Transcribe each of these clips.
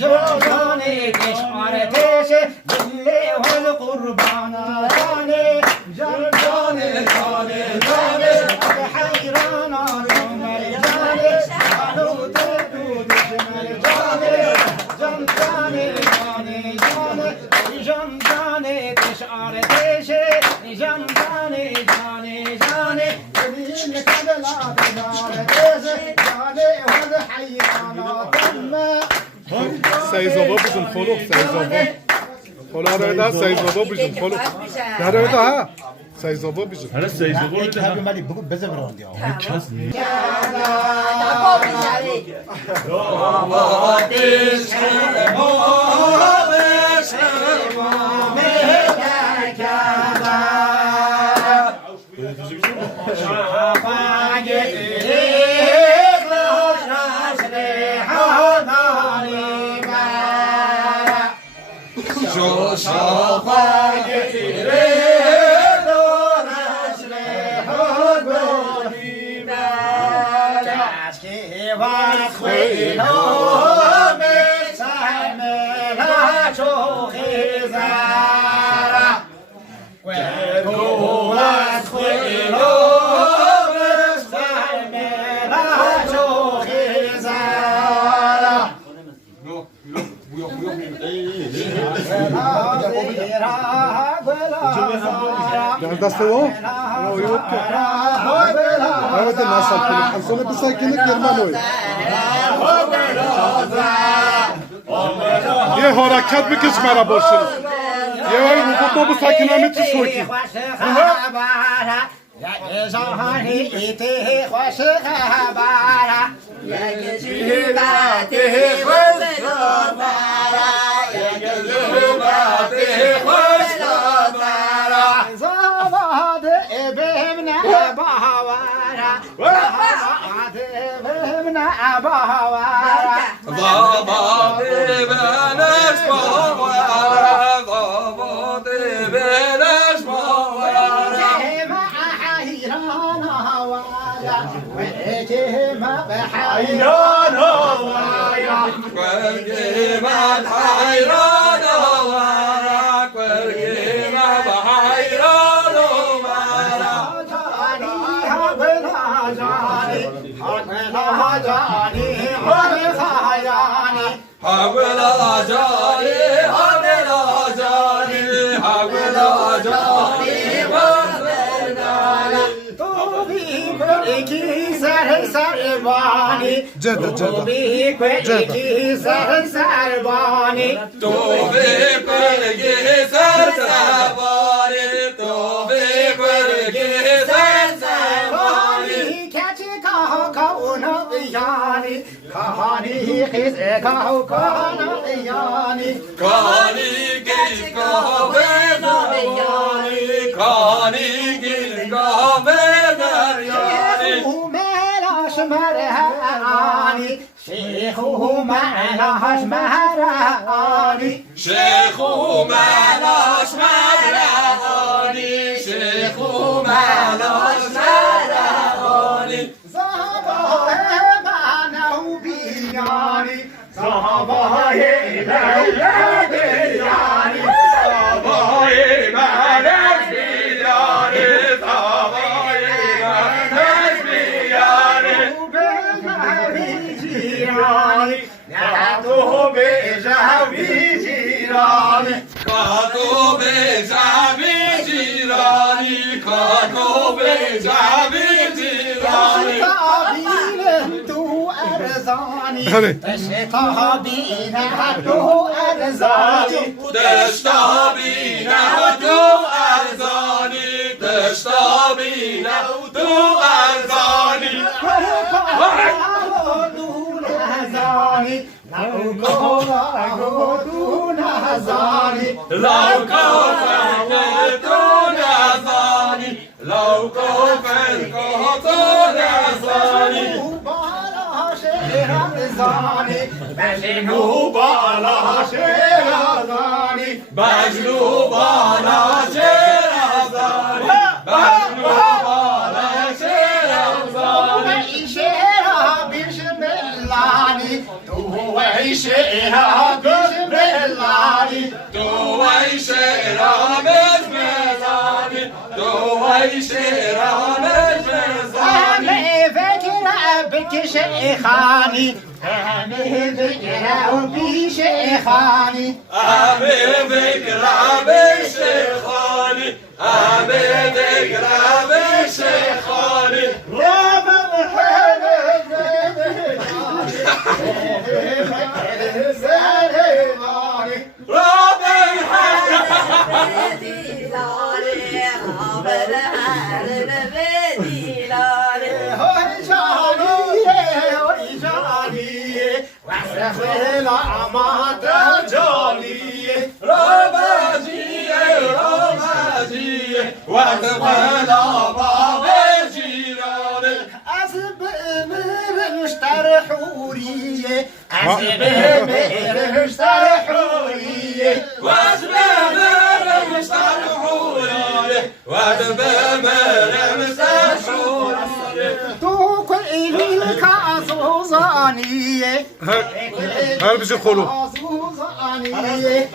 جانه کشارتش دلی و قربانا جانه جانه جانه جانه حیران عمر جانه جانو تو دشمن جانه جان جانه جانه جانه جان جانه کشارتش جان جانه جانه جانه این کدلا بدارتش جانه و حیران سعید بابا بزن خلو سعید بابا خلا رو ده سعید بابا بزن خلو ده رو ده سعید بابا بزن هر سعید بابا یک هر بیماری بگو بزن براندی ها کس نیست دست او رویوت که evet nasıl ki sonra bir sakinlik gelmem یه حرکت بکش مرا باشین یه وقت رو تو ساکنامی چی شوکی زهانی ایتی خوش خبره یک جیباتی خوش خبره یک جیباتی خوش خبره زواد ابن باوره زواد ابن باوره زواد ابنش باوره زواد ابنش باوره وكيما بحيران ورايا وكيما بحيران وراك وكيما بحيران وراك جاني حقنا جاني حقنا جاني حقنا جاني حقنا جاني جدا جدا سربانی تو به پرگی سربانی تو به پرگی سربانی کچی کهونا یانی کهانی خیز کهونا یانی کهانی گیز کهونا یانی کهانی گیز کهونا یانی مرهانی شیخو معناش مرهانی شیخو معناش مرهانی شیخو معناش مرهانی زباه منو بیانی زباه لیلا بیانی زباه منش بیانی تو به جوی جیرانی کاتو به جوی جیرانی کاتو به جوی جیرانی تابین تو ارزانی تابین تو ارزانی دشتابین تو ارزانی دشتابین تو ارزانی لو كفر كوتو نزاني بجنوب على شيرازاني بجنوب على شيرازاني بجنوب على شيرازاني شيرا بسم الله تو ويشيها بسم الله دويشيرا بالميزاني دويشيرا بالميزاني أمي فكرة بك شيخاني أمي فكرة بك شيخاني أبي ذكرى بالشيخاني أبي ذكرى بالشيخاني رب رب رباجي وتبهل باب جيراني واسباب مسترحوري واسباب مسترحوري هل بيجي خلو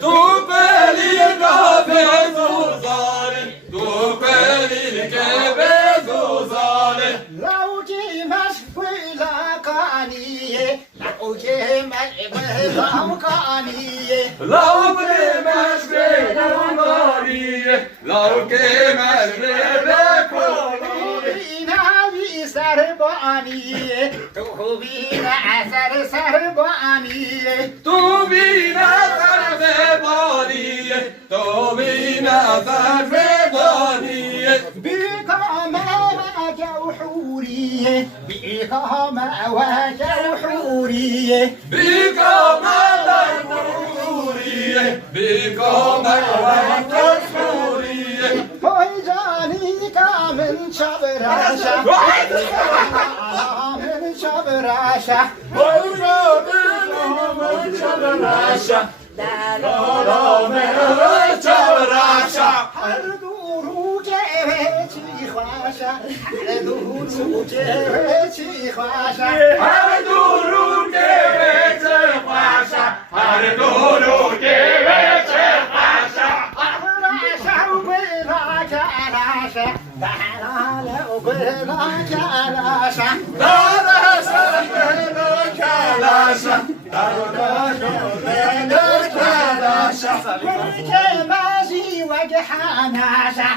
توبالي الكافي زوزاني توبالي الكافي زوزاني لو جيمش ولاقاني لو جيمش ولاقاني لو كمش بكوني لو كمش بكوني نبي سرباني تهبين عسر سرباني توبينا ظرف باني توبينا ظرف باني بكما وجوحوري بكما وجوحوري بكمال النوري بكمال النوري هاي جاني كامل شبراشا من شبراشا هردورو جوهتي خواشا هردورو جوهتي خواشا هر دورو که بچه خواشا هر دورو که بچه خواشا راشا وبلاك راشا دحلالا وبلاك راشا دارشا بلو کلاشا والكمازي وجحاناشا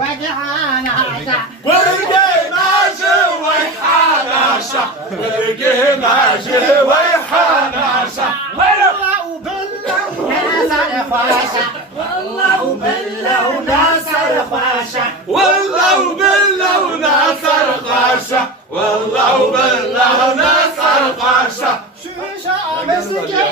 وجحاناشا والقماش ويحاناشا والقماش ويحاناشا والله بالله ناصر خواشا والله بالله ناصر خواشا والله بالله ناصر قاشا والله بالله ناصر قاشا شيشة مسكي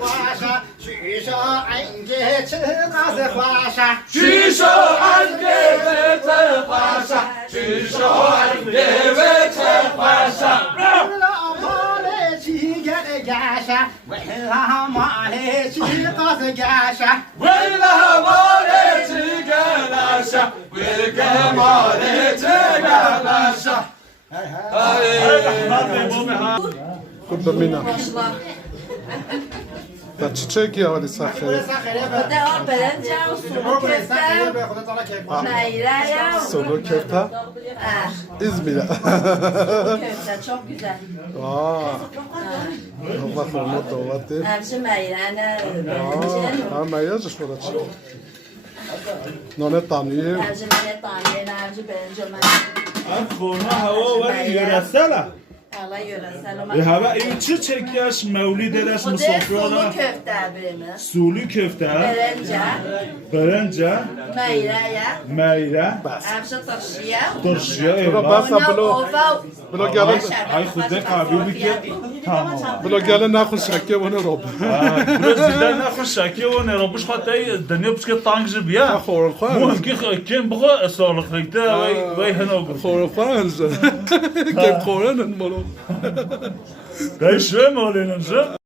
خواشا شيشة عندي تقاس خواشا شيشو عندي بيت قاشا شيشو عندي بيت قاشا ولا مالتي قاشا ولا مالتي قاس قاشا ولا مالتي قلاشا والقمالتي قلاشا كنت منا تا چیچکی آوری سخره سولو köfte İzmir'e. Çok güzel. Aa. Allah rahmet eylesin. Hepsi meyrane. Ha meyaz şurada. Nane tanıyor. Hepsi beni tanıyan, hepsi beni cömert. خورما هوا ولی یرسله Allah yöresel به هوا این چه چکیش مولید درش Bu da sulu مسافرانه köfte birimiz. سولی köfte Berence, برنجه meyreye, میره hepsi turşuya. ترشیه Bura ایوان basa Ona blo. ova. Blo gelin. ای خود قبیلی که تمام Blo gelin nakul şekke bunu rob. برو زیده نخوش شکی و نرابوش خواهد دنیا بس که تانگ جی بیا خورم مهم خواه. که کم بخوا سالق ریکته وی هنوگو خورم خواه. Kim خوren مولو. دای شوی مالینم شو